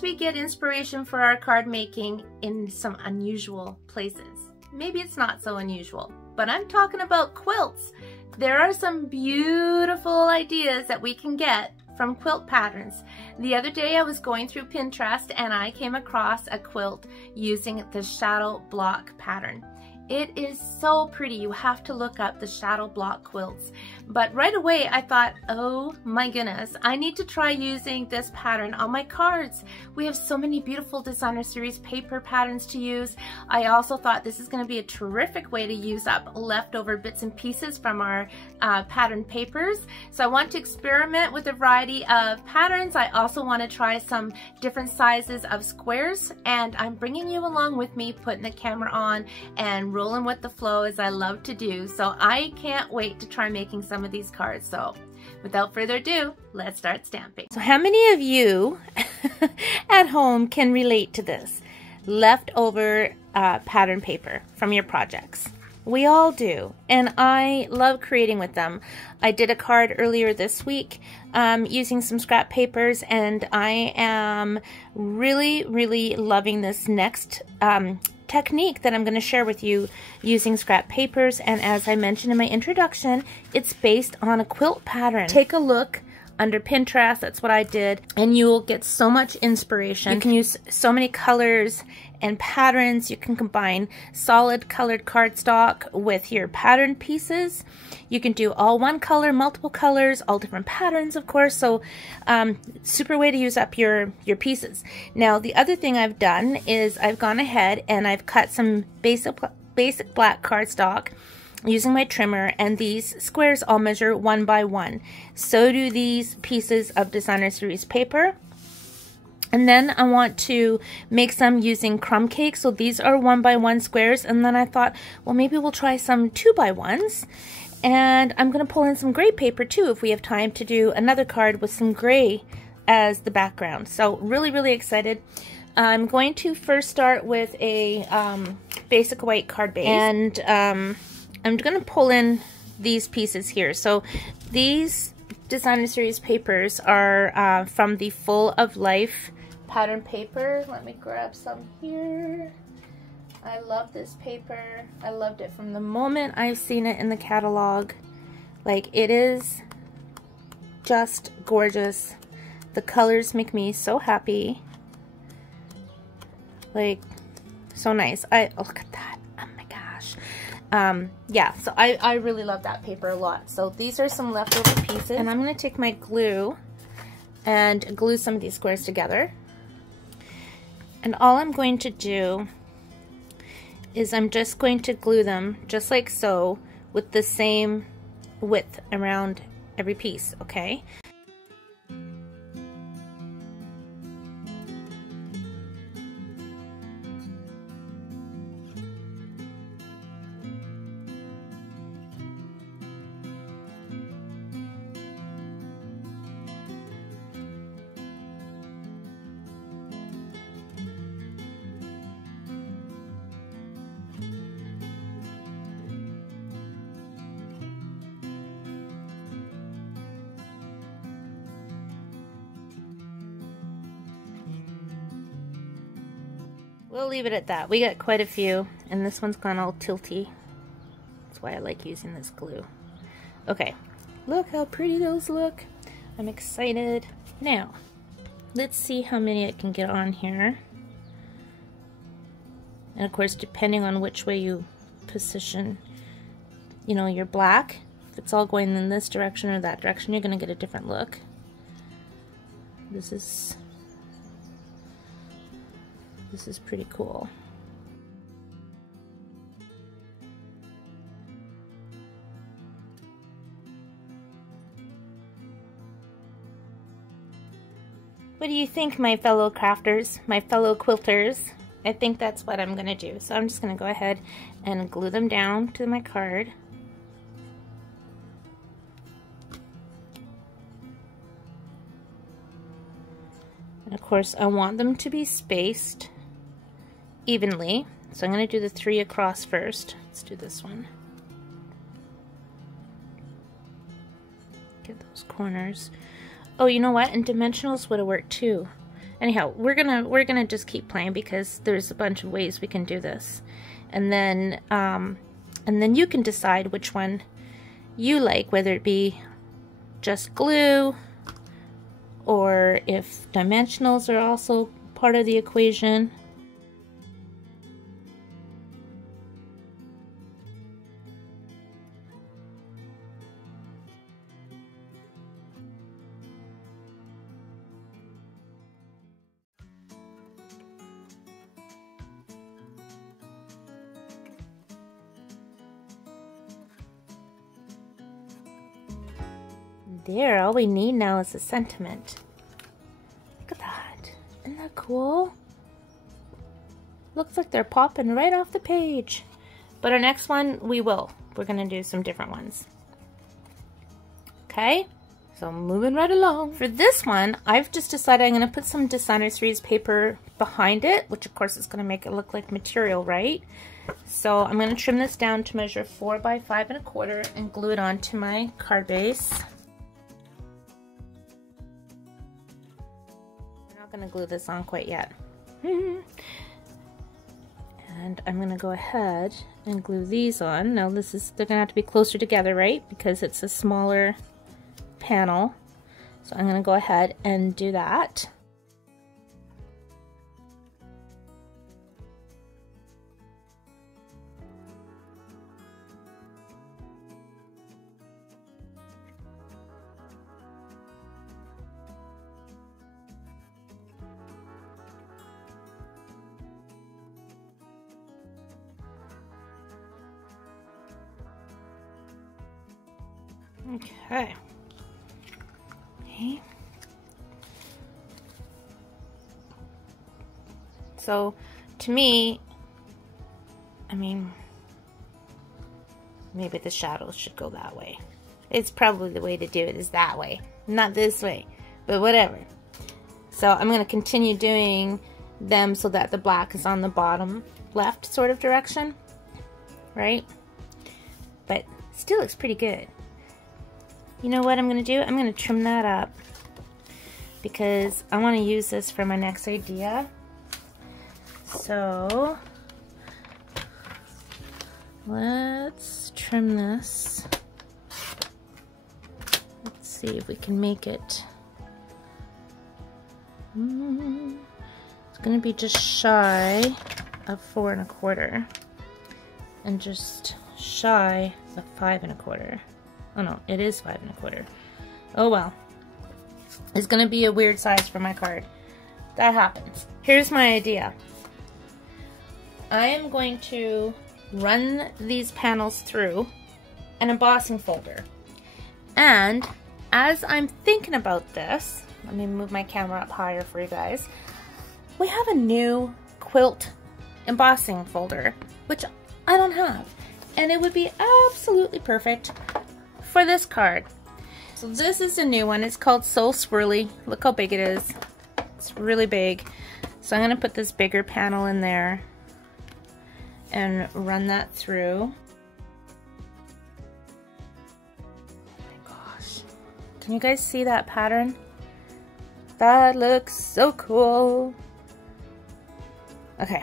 Sometimes we get inspiration for our card making in some unusual places. Maybe it's not so unusual, but I'm talking about quilts. There are some beautiful ideas that we can get from quilt patterns. The other day I was going through Pinterest and I came across a quilt using the shadow block pattern. It is so pretty. You have to look up the shadow block quilts. But right away I thought, oh my goodness, I need to try using this pattern on my cards. We have so many beautiful designer series paper patterns to use. I also thought this is going to be a terrific way to use up leftover bits and pieces from our pattern papers. So I want to experiment with a variety of patterns. I also want to try some different sizes of squares, and I'm bringing you along with me, putting the camera on and rolling with the flow as I love to do. So I can't wait to try making some of these cards. So without further ado, let's start stamping. So how many of you at home can relate to this? Leftover pattern paper from your projects. We all do, and I love creating with them. I did a card earlier this week using some scrap papers, and I am really loving this next technique that I'm going to share with you using scrap papers. And as I mentioned in my introduction, it's based on a quilt pattern. Take a look under Pinterest, that's what I did, and you will get so much inspiration. You can use so many colors and patterns. You can combine solid colored cardstock with your pattern pieces. You can do all one color, multiple colors, all different patterns, of course. So super way to use up your pieces. Now the other thing I've done is I've gone ahead and I've cut some basic black cardstock using my trimmer, and these squares all measure 1 by 1. So do these pieces of designer series paper. And then I want to make some using crumb cake. So these are 1 by 1 squares. And then I thought, well, maybe we'll try some 2 by 1s. And I'm going to pull in some gray paper too if we have time to do another card with some gray as the background. So really excited. I'm going to first start with a basic white card base. And I'm going to pull in these pieces here. So these designer series papers are from the Full of Life pattern paper. Let me grab some here. I love this paper. I loved it from the moment I've seen it in the catalog. Like, it is just gorgeous. The colors make me so happy. Like, so nice. Oh, look at that. Oh my gosh. Yeah, so I really love that paper a lot. So these are some leftover pieces, and I'm going to take my glue and glue some of these squares together. And all I'm going to do is I'm just going to glue them just like so with the same width around every piece, okay? We'll leave it at that. We got quite a few, and this one's gone all tilty. That's why I like using this glue. Okay, look how pretty those look. I'm excited. Now, let's see how many I can get on here. And of course, depending on which way you position, you know, your black, if it's all going in this direction or that direction, you're going to get a different look. This is pretty cool. What do you think, my fellow crafters, my fellow quilters? I think that's what I'm gonna do. So I'm just gonna go ahead and glue them down to my card. And of course, I want them to be spaced evenly. So I'm going to do the 3 across first. Let's do this one. Get those corners. Oh, you know what? And dimensionals would have worked too. Anyhow, we're gonna just keep playing because there's a bunch of ways we can do this, and then you can decide which one you like, whether it be just glue or if dimensionals are also part of the equation. There, all we need now is a sentiment. Look at that. Isn't that cool? Looks like they're popping right off the page. But our next one, we're gonna do some different ones. Okay, so moving right along. For this one, I've just decided I'm gonna put some designer series paper behind it, which of course is gonna make it look like material, right? So I'm gonna trim this down to measure 4 by 5 1/4 and glue it onto my card base. Going to glue this on quite yet. And I'm going to go ahead and glue these on. Now they're going to have to be closer together, right? Because it's a smaller panel. So I'm going to go ahead and do that. Okay. So, to me, I mean, maybe the shadows should go that way. It's probably the way to do it is that way, not this way, but whatever. So I'm going to continue doing them so that the black is on the bottom left sort of direction, right? But still looks pretty good. You know what I'm going to do? I'm going to trim that up because I want to use this for my next idea. So let's trim this. Let's see if we can make it. It's going to be just shy of 4 1/4 and just shy of 5 1/4. Oh no, it is 5 1/4. Oh well. It's gonna be a weird size for my card. That happens. Here's my idea. I am going to run these panels through an embossing folder. And as I'm thinking about this, let me move my camera up higher for you guys. We have a new quilt embossing folder, which I don't have. And it would be absolutely perfect for this card. So this is a new one. It's called So Swirly. Look how big it is. It's really big. So I'm going to put this bigger panel in there and run that through. Oh my gosh. Can you guys see that pattern? That looks so cool. Okay.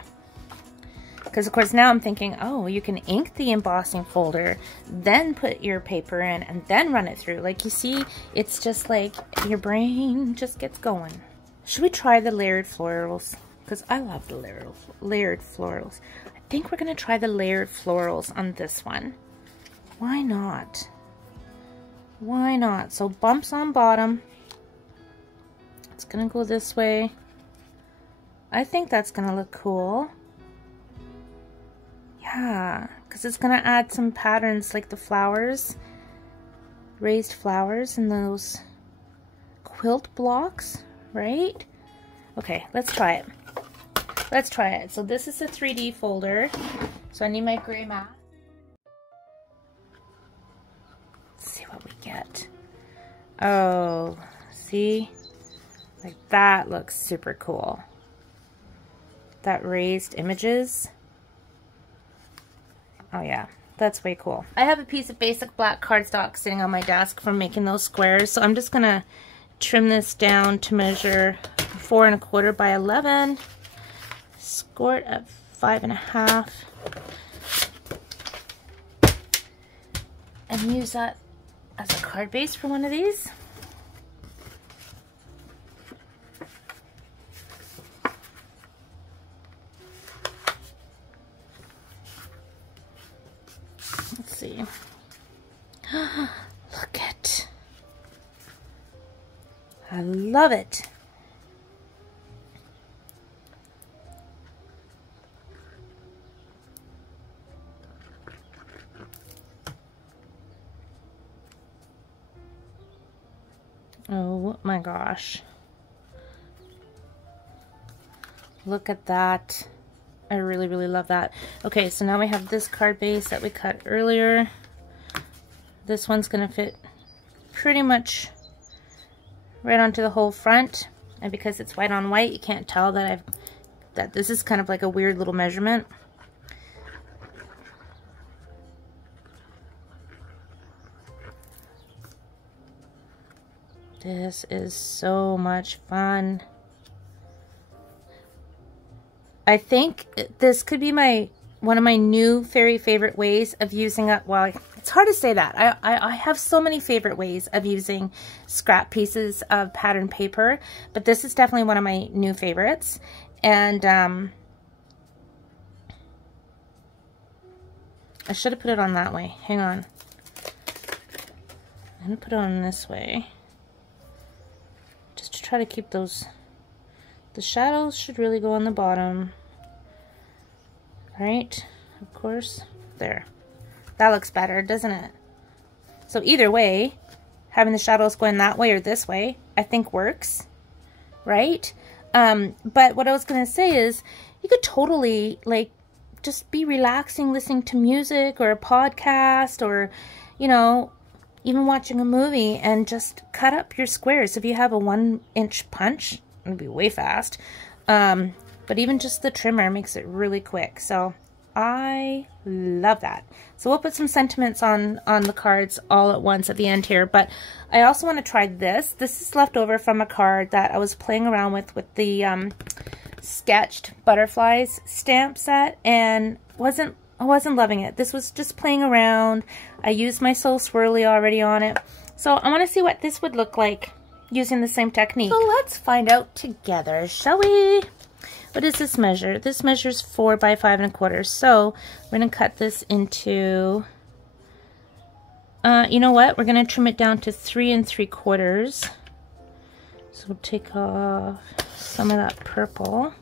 Because of course now I'm thinking, oh, you can ink the embossing folder, then put your paper in, and then run it through. Like you see, it's just like your brain just gets going. Should we try the layered florals? Because I love the layered florals. I think we're going to try the layered florals on this one. Why not? Why not? So bumps on bottom. It's going to go this way. I think that's going to look cool. Yeah, because it's going to add some patterns like the flowers, raised flowers in those quilt blocks, right? Okay, let's try it. Let's try it. So this is a 3D folder. So I need my gray mat. Let's see what we get. Oh, see? Like that looks super cool. That raised images. Oh yeah, that's way cool. I have a piece of basic black cardstock sitting on my desk from making those squares, so I'm just gonna trim this down to measure 4 1/4 by 11, score it at 5 1/2, and use that as a card base for one of these. Let's see. Look it. I love it. Oh my gosh. Look at that. I really, really love that. Okay, so now we have this card base that we cut earlier. This one's gonna fit pretty much right onto the whole front. And because it's white on white, you can't tell that this is kind of like a weird little measurement. This is so much fun. I think this could be one of my new very favorite ways of using it. Well, it's hard to say that. I have so many favorite ways of using scrap pieces of pattern paper, but this is definitely one of my new favorites. And I should have put it on that way. Hang on. I'm gonna put it on this way, just to try to keep those. The shadows should really go on the bottom, right? Of course, there. That looks better, doesn't it? So either way, having the shadows going that way or this way, I think works, right? But what I was gonna say is, you could totally like just be relaxing, listening to music or a podcast, or you know, even watching a movie, and just cut up your squares. If you have a 1-inch punch, it'll be way fast. But even just the trimmer makes it really quick. So I love that. So we'll put some sentiments on the cards all at once at the end here. But I also want to try this. This is left over from a card that I was playing around with the sketched butterflies stamp set, and I wasn't loving it. This was just playing around. I used my So Swirly already on it. So I want to see what this would look like using the same technique. So let's find out together, shall we? What does this measure? This measures 4 by 5 1/4. So we're going to cut this into, you know what? We're going to trim it down to 3 3/4. So we'll take off some of that purple,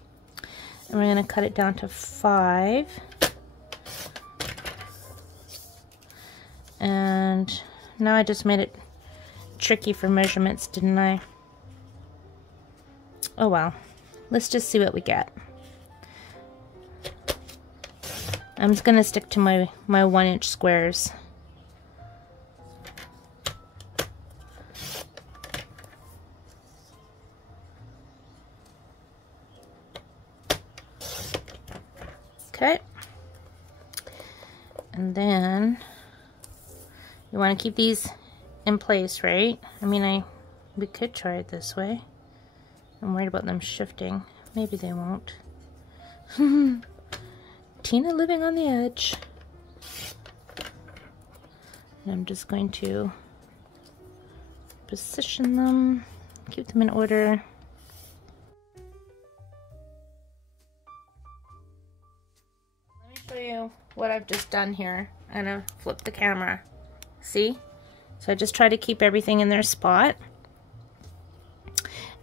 and we're going to cut it down to 5. And now I just made it tricky for measurements, didn't I? Oh well. Let's just see what we get. I'm just gonna stick to my 1-inch squares. Okay. And then you want to keep these in place, right? I mean, we could try it this way. I'm worried about them shifting. Maybe they won't. Tina living on the edge. And I'm just going to position them, keep them in order. Let me show you what I've just done here. I'm gonna flip the camera. See? So I just try to keep everything in their spot.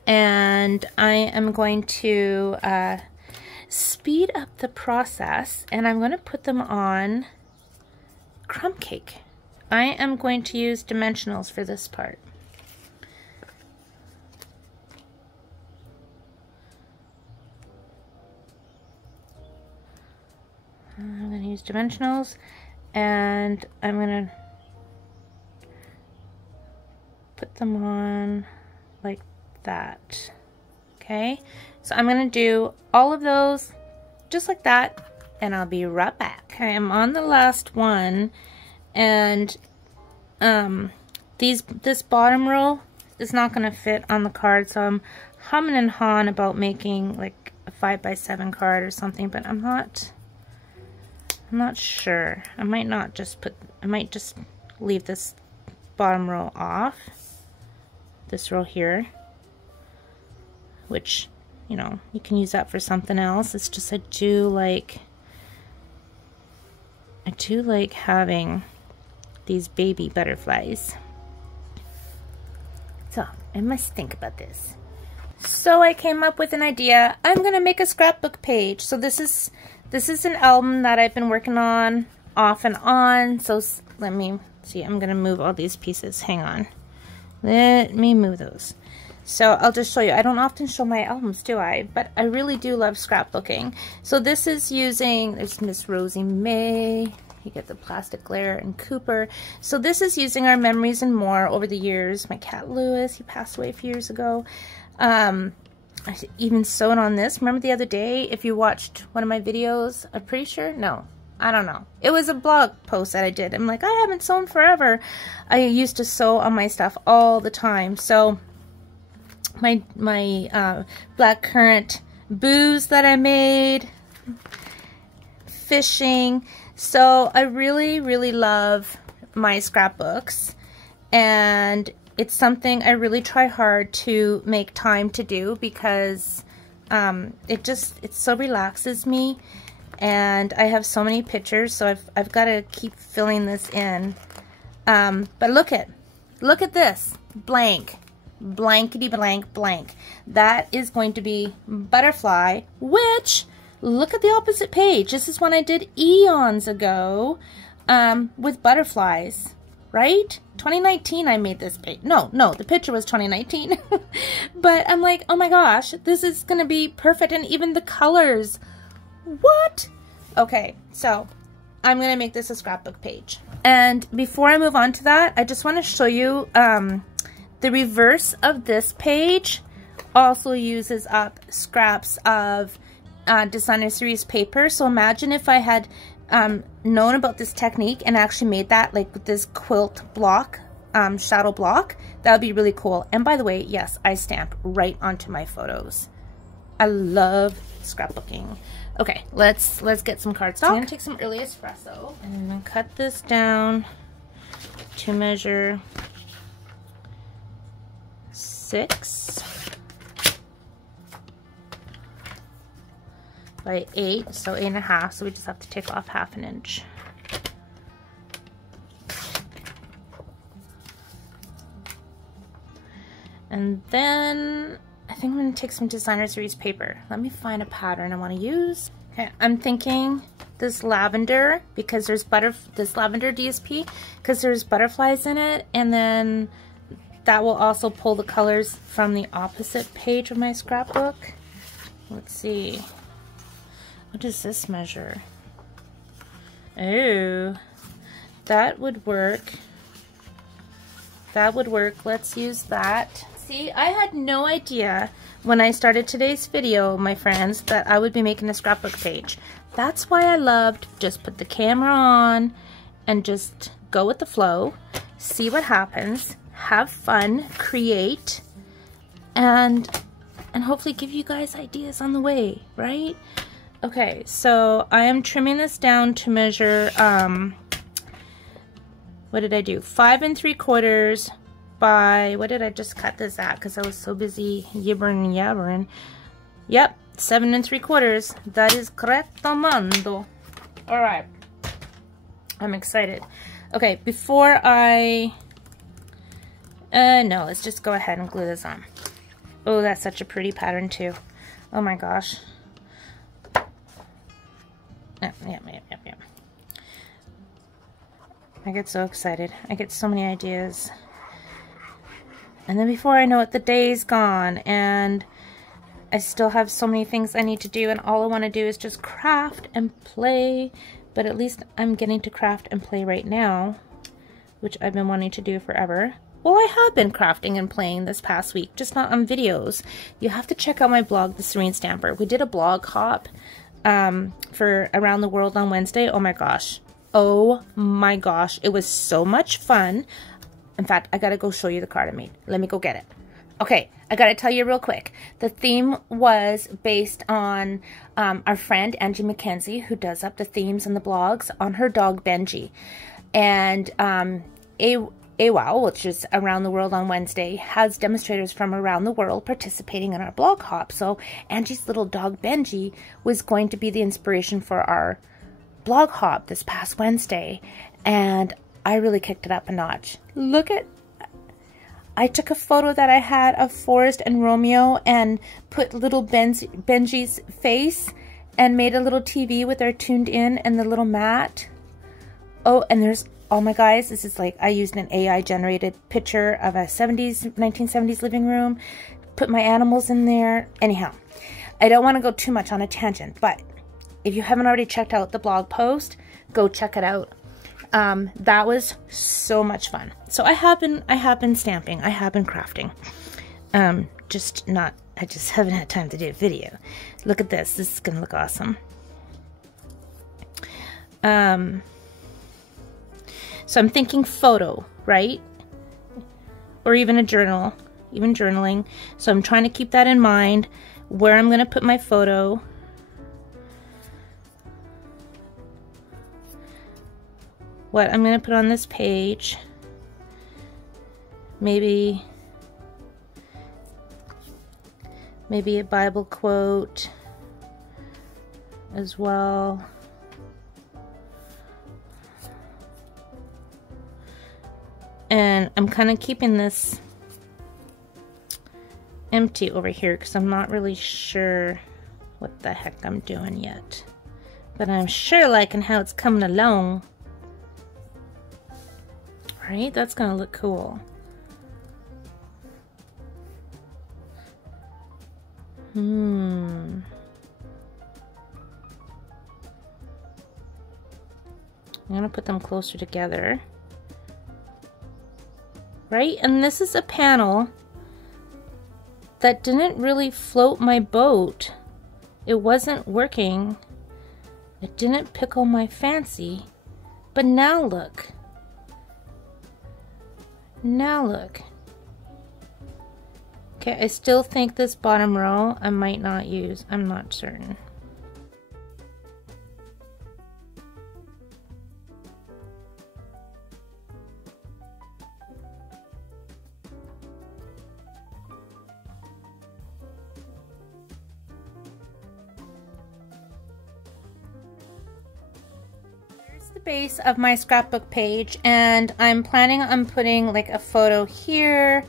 And I am going to speed up the process, and I'm going to put them on crumb cake. I am going to use dimensionals for this part. I'm going to use dimensionals, and I'm going to put them on like that. Okay, so I'm going to do all of those just like that, and I'll be right back. Okay, I'm on the last one, and this bottom row is not going to fit on the card, so I'm humming and hawing about making like a 5x7 card or something, but I'm not sure. I might just leave this bottom row off, this row here, which, you know, you can use that for something else. It's just I do like having these baby butterflies. So I must think about this. So I came up with an idea. I'm gonna make a scrapbook page. So this is an album that I've been working on off and on. So let me see, I'm gonna move all these pieces. Hang on. Let me move those. So I'll just show you. I don't often show my albums, do I? But I really do love scrapbooking. So this is using, there's Miss Rosie May. You get the plastic glare and Cooper. So this is using our memories and more over the years. My cat Lewis, he passed away a few years ago. I even sewed on this. Remember the other day, if you watched one of my videos, I'm pretty sure, no, I don't know. It was a blog post that I did. I'm like, I haven't sewn forever. I used to sew on my stuff all the time. So my black currant booze that I made, fishing. So I really, really love my scrapbooks, and it's something I really try hard to make time to do because it so relaxes me, and I have so many pictures, so I've got to keep filling this in. But look at this, blank, blankety blank blank. That is going to be butterfly, which, look at the opposite page. This is one I did eons ago with butterflies, right? 2019 I made this page. No, the picture was 2019. But I'm like, oh my gosh, this is going to be perfect. And even the colors. What? Okay, so I'm going to make this a scrapbook page. And before I move on to that, I just want to show you the reverse of this page also uses up scraps of designer series paper. So imagine if I had known about this technique and actually made that like with this quilt block, shadow block. That would be really cool. And by the way, yes, I stamp right onto my photos. I love scrapbooking. Okay, let's get some cardstock. I'm gonna take some early espresso and I'm gonna cut this down to measure 6 by 8, so 8.5, so we just have to take off 1/2 inch. And then I think I'm going to take some designer series paper. Let me find a pattern I want to use. Okay, I'm thinking this lavender, because there's this lavender DSP, because there's butterflies in it, and then that will also pull the colors from the opposite page of my scrapbook. Let's see. What does this measure? Oh, that would work. That would work. Let's use that. See, I had no idea when I started today's video, my friends, that I would be making a scrapbook page. That's why I loved just put the camera on and just go with the flow, see what happens, have fun, create, and hopefully give you guys ideas on the way, right? Okay, so I am trimming this down to measure, what did I do? 5 3/4 by, what did I just cut this at? Because I was so busy yibbering and yabbering. Yep, 7 3/4. That is correcto. All right, I'm excited. Okay, before I, no, let's just go ahead and glue this on. Oh, that's such a pretty pattern too. Oh my gosh. Yep. I get so excited. I get so many ideas. And then before I know it, the day's gone and I still have so many things I need to do, and all I want to do is just craft and play. But at least I'm getting to craft and play right now, which I've been wanting to do forever. Well, I have been crafting and playing this past week, just not on videos. You have to check out my blog, The Serene Stamper. We did a blog hop for Around the World on Wednesday. Oh my gosh. Oh my gosh. It was so much fun. In fact, I gotta go show you the card I made. Let me go get it. Okay, I gotta tell you real quick. The theme was based on our friend Angie McKenzie, who does up the themes and the blogs, on her dog Benji. And AWOW, which is Around the World on Wednesday, has demonstrators from around the world participating in our blog hop. So Angie's little dog Benji was going to be the inspiration for our blog hop this past Wednesday, and I really kicked it up a notch. Look at, I took a photo that I had of Forrest and Romeo and put little Benji's face and made a little TV with our tuned in and the little mat. Oh, and there's, oh my guys, this is like, I used an AI generated picture of a 1970s living room, put my animals in there. Anyhow, I don't want to go too much on a tangent, but if you haven't already checked out the blog post, go check it out. That was so much fun. So I have been stamping, I have been crafting. I just haven't had time to do a video. Look at this. This is gonna look awesome. So I'm thinking photo, right? Or even a journal, even journaling. So I'm trying to keep that in mind, where I'm gonna put my photo. What I'm going to put on this page, maybe a Bible quote as well. And I'm kind of keeping this empty over here because I'm not really sure what the heck I'm doing yet. But I'm sure liking how it's coming along. Right? That's gonna look cool. I'm gonna put them closer together. Right? And this is a panel that didn't really float my boat. It wasn't working. It didn't pickle my fancy. But now look. Now look. Okay, I still think this bottom row I might not use. I'm not certain. The base of my scrapbook page, and I'm planning on putting like a photo here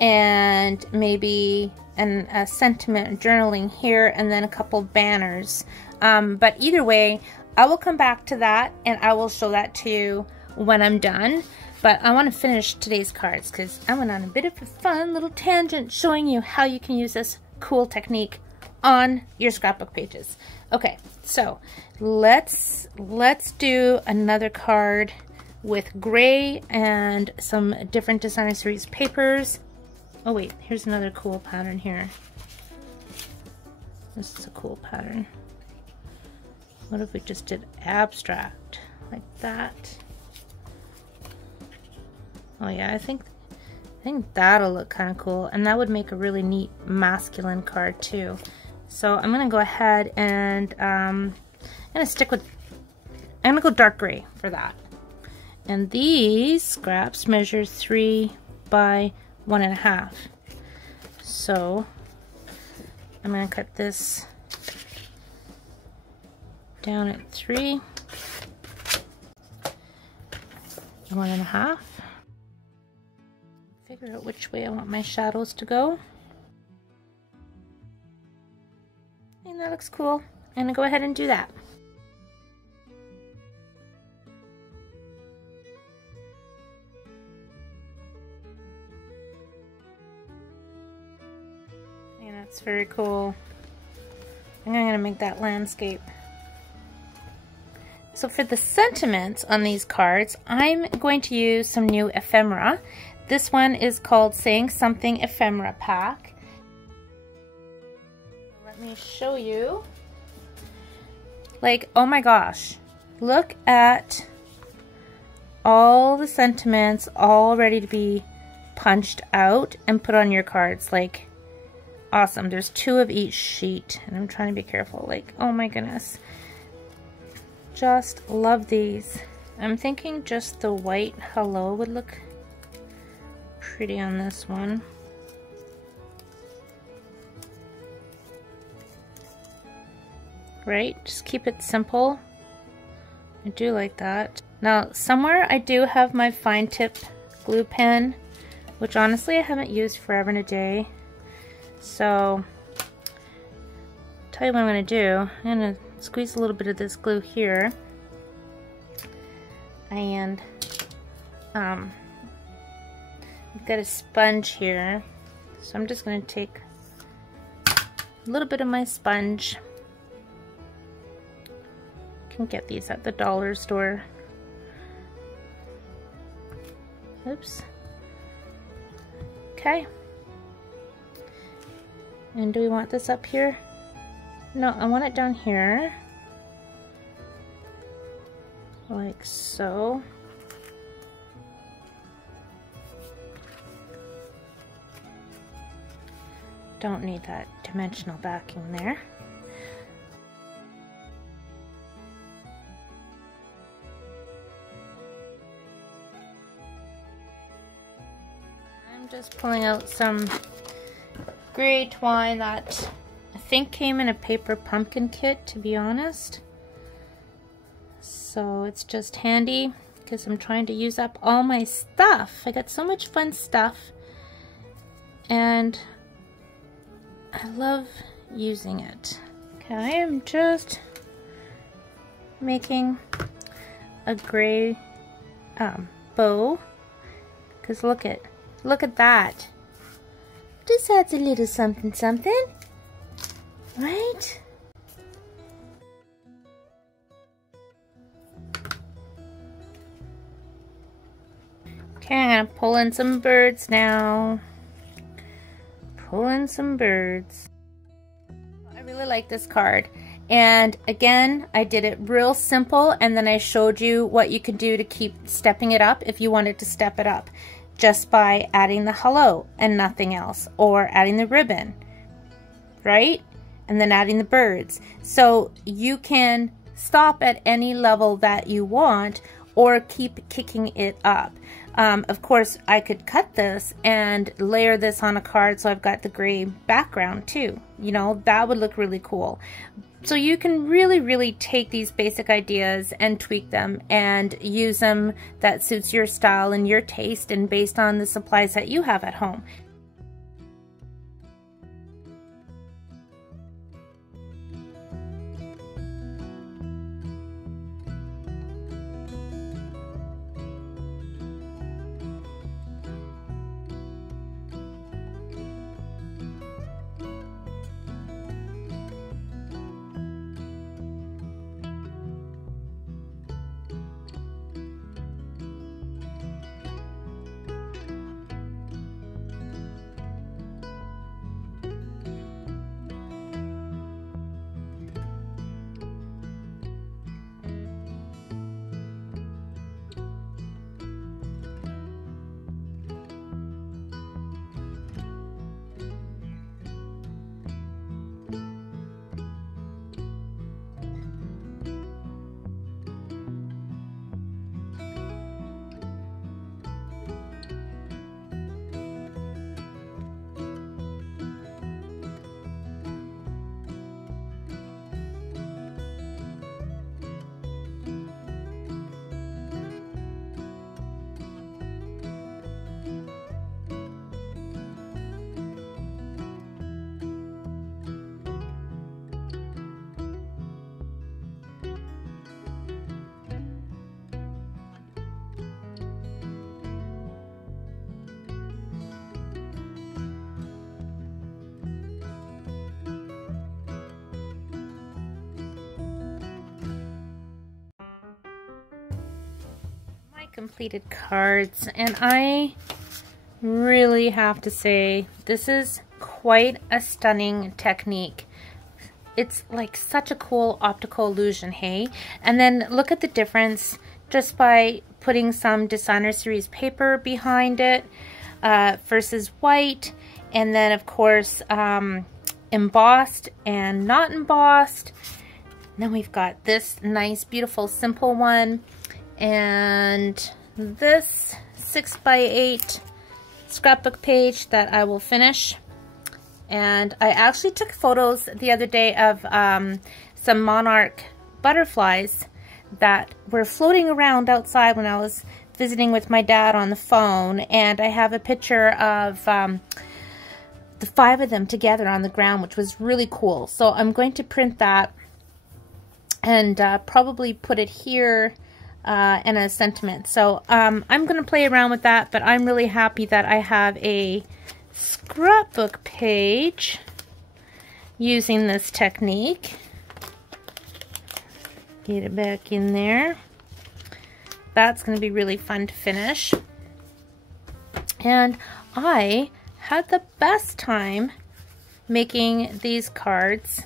and maybe a sentiment journaling here and then a couple banners, but either way I will come back to that and I will show that to you when I'm done. But I want to finish today's cards because I went on a bit of a fun little tangent showing you how you can use this cool technique on your scrapbook pages. Okay, so let's do another card with gray and some different designer series papers. Oh wait, here's another cool pattern here. This is a cool pattern. What if we just did abstract like that? Oh yeah, I think that'll look kind of cool, and that would make a really neat masculine card too. So I'm gonna go ahead and I'm gonna go dark gray for that. And these scraps measure 3 by 1.5. So I'm gonna cut this down at 3 and 1.5. Figure out which way I want my shadows to go. And that looks cool. I'm gonna go ahead and do that. And that's very cool. I'm gonna make that landscape. So for the sentiments on these cards, I'm going to use some new ephemera. This one is called Saying Something Ephemera Pack. Let me show you. Like, oh my gosh, look at all the sentiments all ready to be punched out and put on your cards. Like, awesome. There's 2 of each sheet, and I'm trying to be careful. Like, oh my goodness. Just love these. I'm thinking just the white hello would look pretty on this one. Right? Just keep it simple. I do like that. Now, somewhere I do have my fine tip glue pen, which honestly I haven't used forever and a day. So, tell you what I'm going to do. I'm going to squeeze a little bit of this glue here. And I've got a sponge here. So I'm just going to take a little bit of my sponge. You can get these at the dollar store. Oops. Okay. And do we want this up here? No, I want it down here. Like so. Don't need that dimensional backing there. I'm just pulling out some gray twine that I think came in a paper pumpkin kit, to be honest. So it's just handy because I'm trying to use up all my stuff. I got so much fun stuff and I love using it. Okay, I am just making a gray bow because look at that. Just adds a little something something, right? Okay, I'm gonna pull in some birds now. Pull in some birds. I really like this card. And again, I did it real simple, and then I showed you what you could do to keep stepping it up if you wanted to step it up. Just by adding the hello and nothing else, or adding the ribbon, right? And then adding the birds. So you can stop at any level that you want or keep kicking it up. Of course, I could cut this and layer this on a card so I've got the gray background too. You know, that would look really cool. So you can really take these basic ideas and tweak them and use them that suits your style and your taste and based on the supplies that you have at home. Completed cards, and I really have to say this is quite a stunning technique. It's like such a cool optical illusion, hey? And then look at the difference just by putting some Designer Series paper behind it versus white, and then of course embossed and not embossed. Then we've got this nice, beautiful, simple one, and this 6x8 scrapbook page that I will finish. And I actually took photos the other day of some monarch butterflies that were floating around outside when I was visiting with my dad on the phone, and I have a picture of the 5 of them together on the ground, which was really cool. So I'm going to print that and probably put it here in a sentiment. So I'm going to play around with that, but I'm really happy that I have a scrapbook page using this technique. Get it back in there. That's going to be really fun to finish. And I had the best time making these cards.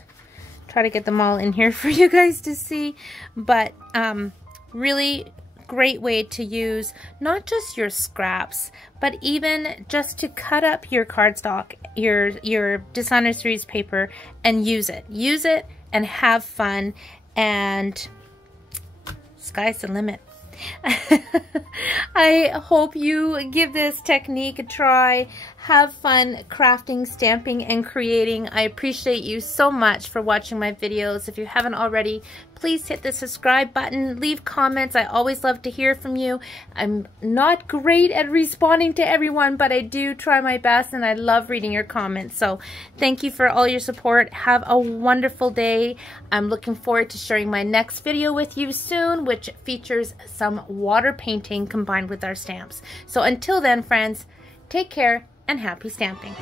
Try to get them all in here for you guys to see, but really great way to use not just your scraps, but even just to cut up your cardstock, your Designer Series paper, and use it and have fun, and sky's the limit. I hope you give this technique a try. Have fun crafting, stamping, and creating. I appreciate you so much for watching my videos. If you haven't already, please hit the subscribe button. Leave comments. I always love to hear from you. I'm not great at responding to everyone, but I do try my best, and I love reading your comments. So thank you for all your support. Have a wonderful day. I'm looking forward to sharing my next video with you soon, which features some water painting combined with our stamps. So until then, friends, take care and happy stamping.